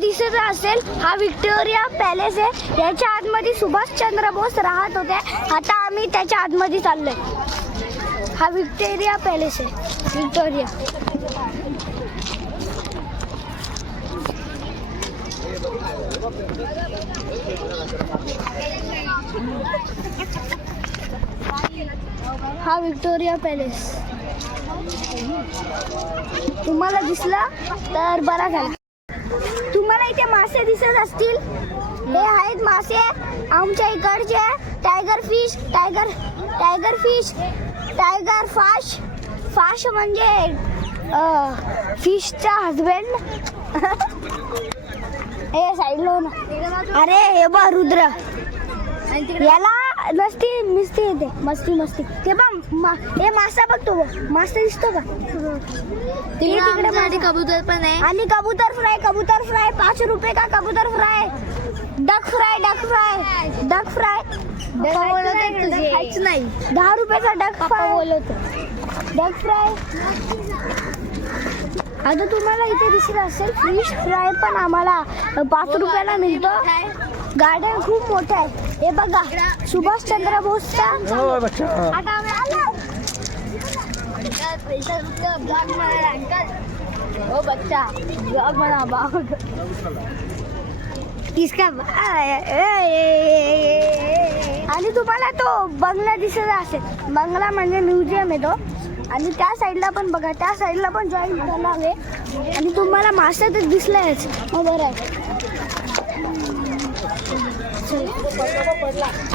दिसत असेल हा विक्टोरिया पॅलेस आहे. याच्या आतमध्ये सुभाषचंद्र बोस राहत होते. आता आम्ही त्याच्या आतमध्ये चाललोय. हा विक्टोरिया पॅलेस आहे. विक्टोरिया हा विक्टोरिया पॅलेस. तुम्हाला दिसला तर बरा झाला. तुम्हाला इथे मासे दिसत असतील. हे आहेत मासे. आमच्या इकडचे tiger fish tiger tiger fish tiger फाश फाश म्हणजे फिशचा हजबंड हे साईडला अरे हे बा रुद्र. याला मस्ती मिस्ती येते. मस्ती मस्ती. ते बघ हे मासा बघतो बघ. मासा दिसतो का? तिकडे. कबूतर पण आहे. आणि कबूतर फ्राय कबूतर फ्राय पाच रुपये का कबूतर fry? Duck fry duck fry. Duck fry. बोलत नाही दहा रुपयाचा डक फ्राय. बोलवतो डक फ्राय. आता तुम्हाला इथे दिसत असेल फिश फ्राय पण आम्हाला. पाच रुपयाला मिळतो. गार्डन खूप मोठं आहे हे बघा सुभाषचंद्र बोसचा. बच्चा ब्लॉग बना किसका आणि तुम्हाला तो बंगला दिसत असेल. बंगला म्हणजे म्युझियम आहे तो. आणि त्या साईडला पण बघा त्या साईडला पण जॉईन तलाव आहे. आणि तुम्हाला मासे तर दिसलायच हो बरं आहे. चल.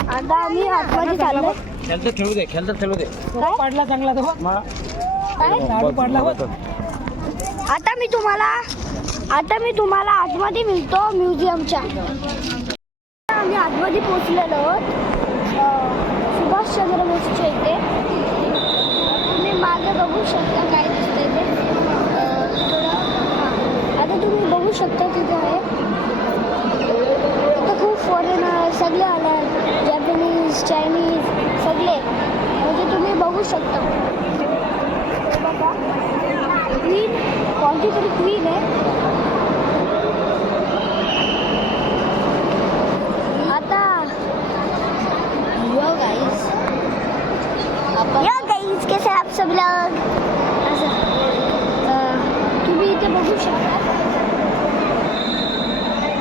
आता आम्ही आतमध्ये चाललो खेळतं खेळू दे खेळतं खेळू दे. पाडला चांगला तो. काय? झाडू पाडला होत. आता मी तुम्हाला आता मी तुम्हाला आतमध्ये मिळतो म्युझियमच्या. आम्ही आतमध्ये पोचलेलो आहोत. अं, सुभाषचंद्र बोसच्या इथे. तुम्ही मागे बघू शकता काय दिसतंय ते. थोडं हां. आता तुम्ही बघू शकता तिथे आहे. इथं खूप फॉरेनर सगळे आले जॅपनीज चायनीज सगळे. म्हणजे तुम्ही बघू शकता. हे बघा. क्वीन कोणती तरी क्वीन आहे. आता यो गाईस यो गाईस कैसे आप सब लोग? असं तुम्ही इथे बघू शकता. हे?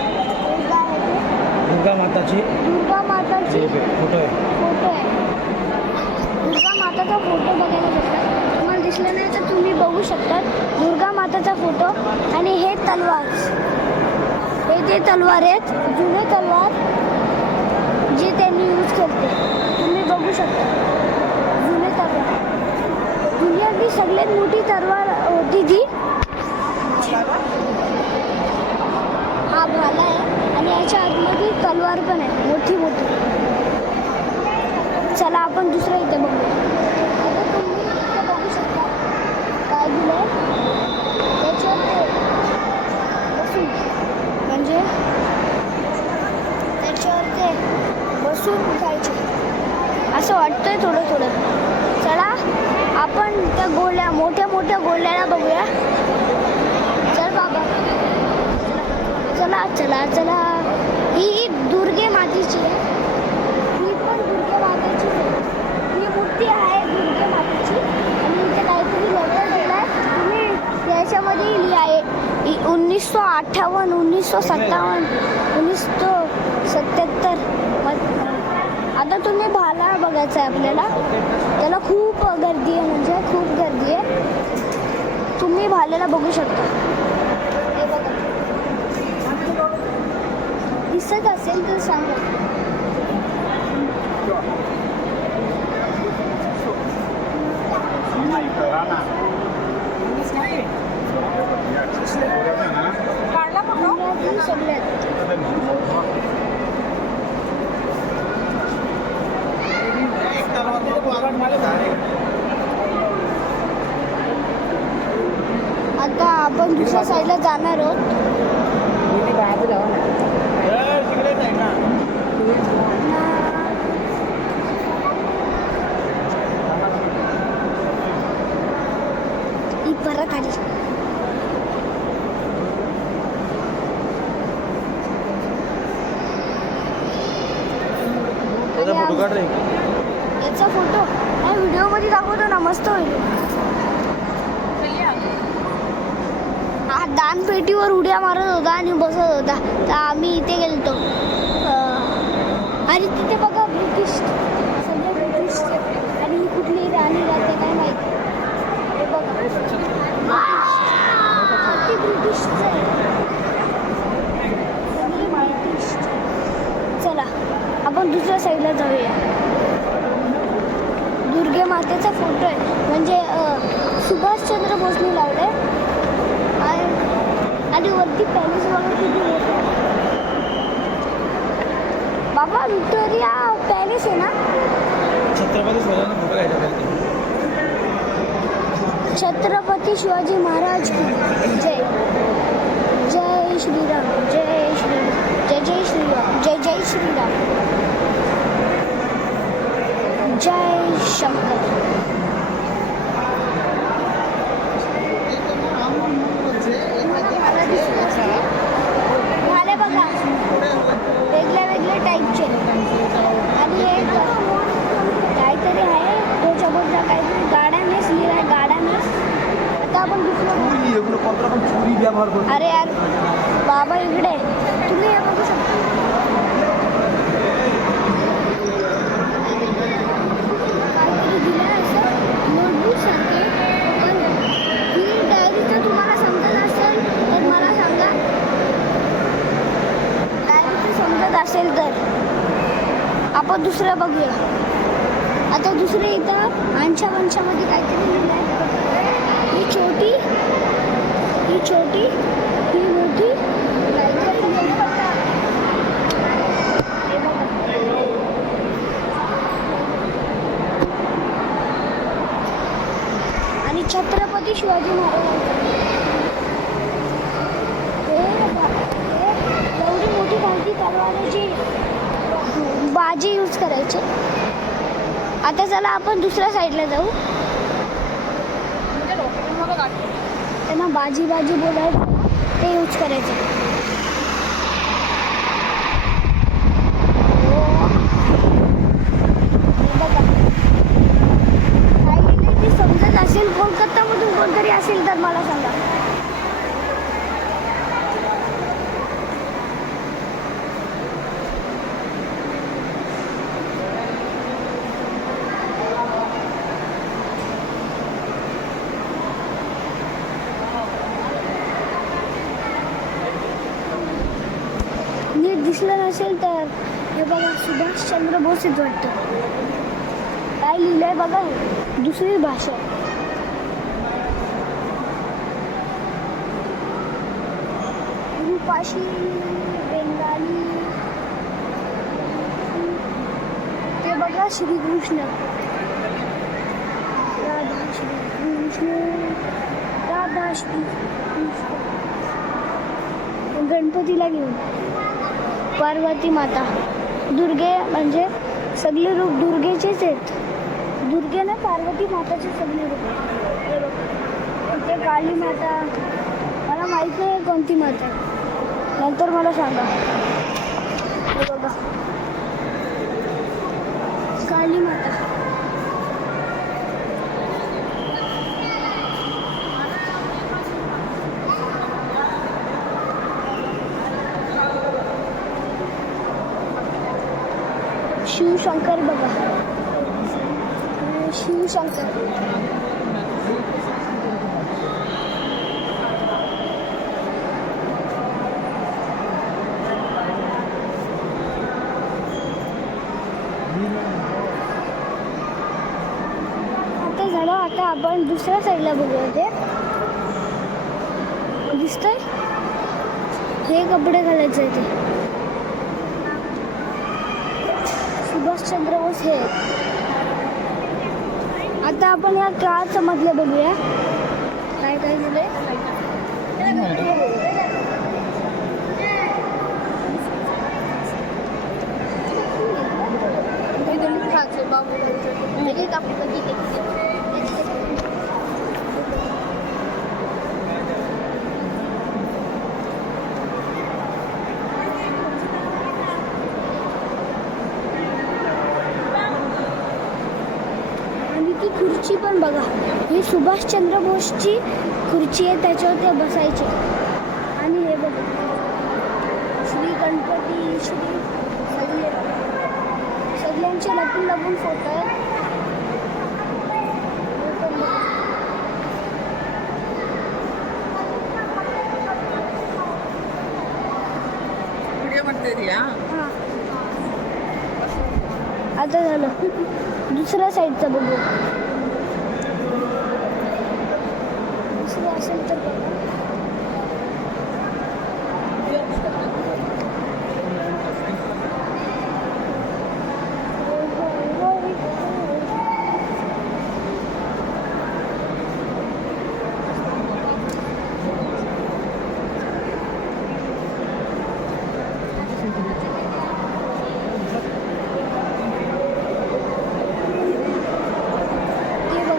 दुर्गा माताची. दुर्गा माताची फोटो आहे फोटो आहे दुर्गा माताचा फोटो बघायला भेटतात तुम्हाला दिसलं नाही तर तुम्ही बघू शकतात. दुर्गा माताचा फोटो आणि हे तलवार. हे जे तलवार आहेत जुने तलवार जे त्यांनी यूज करते तुम्ही बघू शकता. जुने तलवार. दुनियातली सगळ्यात मोठी तलवार होती जी हा भाला आहे आणि याच्या आतमध्ये तलवार पण आहे. मोठी मोठी. चला आपण दुसरं इथे बघू आता तुम्ही इथे बघू शकता काय दिलंय त्याच्यावर ते बसून म्हणजे त्याच्यावर ते बसून खायचे असं वाटतंय थोडं थोडं चला आपण त्या गोळ्या मोठ्या मोठ्या गोळ्याला बघूया चल बाबा चला चला. ही दुर्गे मातीची आहे. ही पण दुर्गे मातेची ही मूर्ती आहे दुर्गे मातेची. आणि इथे काहीतरी लेटर लिहिलं आहे तुम्ही याच्यामध्ये लिहिली आहे. उन्नीसशे अठ्ठावन्न उन्नीसशे सत्तावन्न सौ सत्याहत्तर आता तुम्ही भाला बघायचा आहे आपल्याला. त्याला खूप गर्दी आहे म्हणजे खूप गर्दी आहे. तुम्ही भाल्याला बघू शकता हे बघा दिसत असेल तर सांगा आता आपण दुसऱ्या साईडला जाणार आहोत. फोटो काढ याचा फोटो नाही व्हिडिओमध्ये दाखवतो ना मस्त होईल हा दानपेटीवर उड्या मारत होता आणि बसत होता तर आम्ही इथे गेलतो आणि तिथे बघा ब्रिटिश सगळे ब्रिटिश आणि ही कुठली राणी राहते काय माहिती? हे बघा. ते ब्रिटिशचं आहे. ब्रिटिश. चला आपण दुसऱ्या साईडला जाऊया. दुर्गे मातेचा फोटो आहे. म्हणजे सुभाषचंद्र बोसने लावलाय आणि आणि वरती पॅलेस वगैरे किती मोठं आहे. बाबा विक्टोरिया पॅलेस आहे ना? छत्रपती शिवाजी छत्रपती शिवाजी महाराज जय. जय श्रीराम जय श्रीराम जय जय श्रीराम जय जय श्रीराम. जय शंकर झाले बघा वेगळ्या वेगळ्या टाईपचे आणि एक काहीतरी आहे त्याच्या बदला काहीतरी गाड्यानेच लिहिलाय गाड्यानेच आता आपण दुसरं चोरी एवढं पत्र पण चोरी व्यवहार करतो अरे यार बाबा इकडे तुम्ही हे बघू शकता काहीतरी दिलंय असं नोटबुक सारखे पण ही डायरी जर तुम्हाला समजत असेल तर मला सांगा डायरी समजत असेल तर आपण दुसरं बघूया आता दुसरं वंशा आमच्या वंशामध्ये काहीतरी लिहिलंय. ही छोटी ही छोटी ही मोठी काहीतरी आणि छत्रपती शिवाजी महाराज. बघा. एवढी मोठी काहीतरी तलवारीची बाजी यूज करायचे. आता चला आपण दुसऱ्या साईडला जाऊ. त्यांना बाजी बाजी बोलायचं. ते यूज करायचं हो. हे बघा. काय लिहिलंय ते समजत असेल कोलकातामधून कोणतरी असेल तर मला सांगा नीट दिसलं नसेल तर हे बघा सुभाषचंद्र बोसच वाटतं. काय लिहिलंय बघा दुसरी भाषा. रूपाशी बेंगाली. ते बघा श्रीकृष्ण. राधा श्रीकृष्ण. राधा श्रीकृष्ण. गणपतीला घेऊन. पार्वती माता. दुर्गे म्हणजे सगळे रूप दुर्गेचेच आहेत. दुर्गे ना पार्वती माताचे सगळे रूप ते काली माता. मला माहीत नाही कोणती माता. नंतर मला सांगा. बघा. काली माता. शिवशंकर बघा. शिवशंकर. आता झालं आता आपण दुसऱ्या साईडला बघूया ते. दिसतंय? हे कपडे घालायचे ते सुभाषचंद्र बोस. हे आता आपण या काळाचं मधलं बघूया. काय काय झाले बाबू. सुभाषचंद्र बोसची खुर्ची आहे त्याच्यावर ते बसायचे आणि हे बघा श्री गणपती श्री सगळे सगळ्यांचे लपून लपून फोटो आहेत. आता झालं. दुसऱ्या साईडचं बघू दुसरं असेल तर बघा ते बघ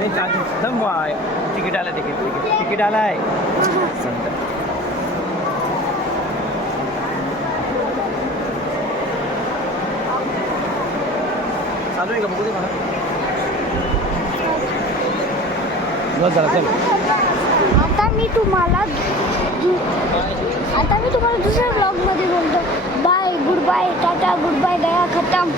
नाही चालू थांब तिकीट आलं तिकीट तिकीट. तिकीट आलं आहे. हा, चालू आहे का? बघू दे मला. बस झालं चल. आता मी तुम्हाला आता मी तुम्हाला दुसऱ्या ब्लॉगमध्ये बोलतो. Bye good bye tata good bye दया खतम.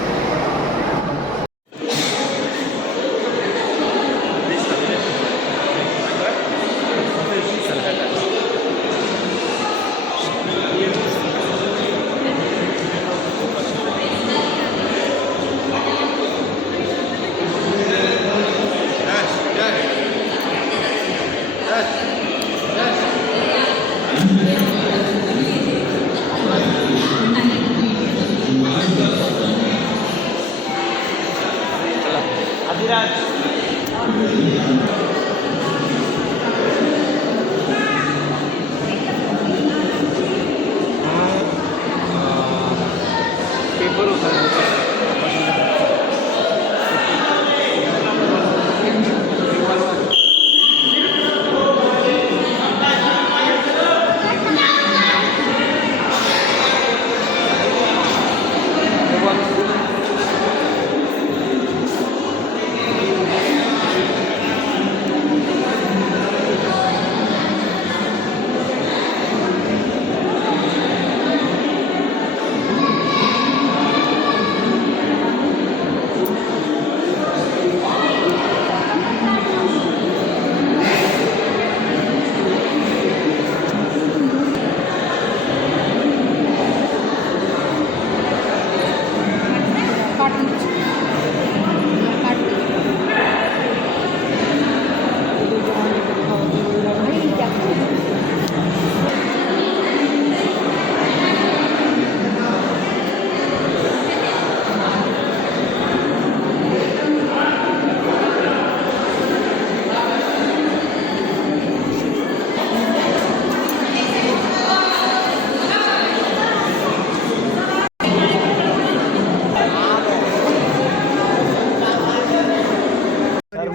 Amen.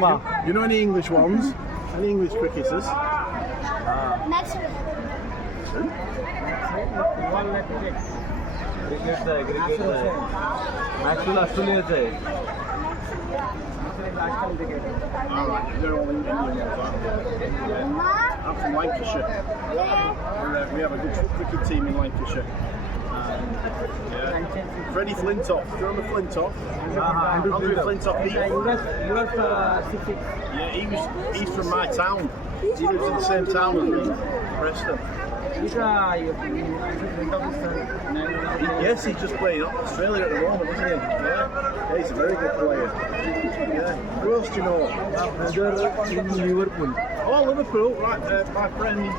Sharma You know any English ones? Any English cricketers? Next क्रिकेटचं आहे क्रिकेटचं आहे ॲक्च्युअल ऑस्ट्रेलियाचं आहे All right, they're all Indian ones. aren't they? I'm from Lancashire. We're, uh, we have a good cricket team in Lancashire. Yeah. Freddie Flintoff. Do you remember Flintoff? Uh, Andrew, Andrew Flintoff. He, yeah, he was, he was uh, yeah, he was. He's from my town. He lives in the same town as me, Preston. He's yes, he's just playing up. Australia at the moment, isn't he? Yeah. yeah he's a very good player. Yeah. Who else do you know? Manager in Liverpool. Oh, Liverpool, right. Uh, my friend